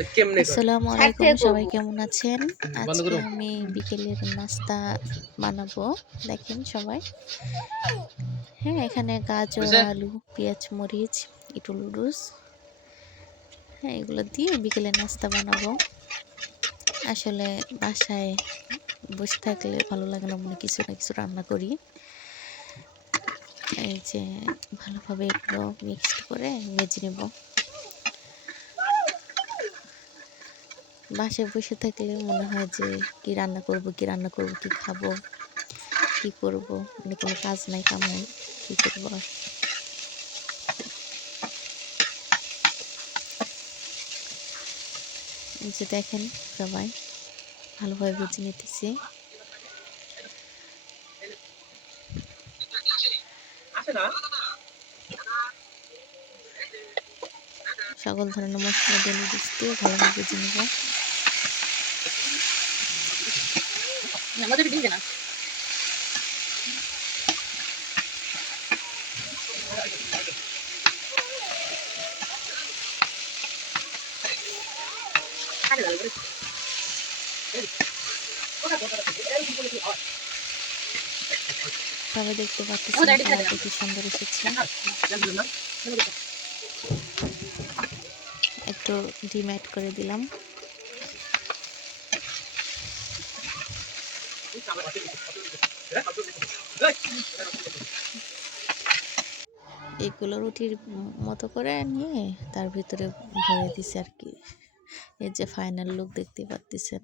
আসসালামু আলাইকুম, সবাই কেমন আছেন? আজকে আমি বিকেলের নাস্তা বানাবো। দেখেন সবাই। হ্যাঁ, এখানে গাজর, আলু, পেঁয়াজ, মরিচ, একটু নুডলস, হ্যাঁ, এগুলো দিয়ে বিকেলের নাস্তা বানাবো। আসলে বাসায় বসে থাকলে ভালো লাগে না, মনে কিছু না কিছু রান্না করি। এই যে ভালোভাবে এগুলো মিক্সড করে ভেজে নেব। বাসায় বসে থাকলে মনে হয় যে কি রান্না করব, কি রান্না করব, কি খাবো, কি করব, মানে কোনো কাজ নাই, কাম নাই, কি করব আর। এই যে দেখেন সবাই ভালোভাবে ভেজে নিতেছি। সকল ধরনের মশলা দিয়ে নুডলস দিয়ে ভালোভাবে ভেজে নেব। সবাই দেখতে পাচ্ছেন কালারটা কি সুন্দর এসেছে। একটু ডিম অ্যাড করে দিলাম। এগুলো রুটির মতো করে নিয়ে তার ভিতরে ভরে দিছি আর কি। এই যে ফাইনাল লুক দেখতে পাচ্ছেন।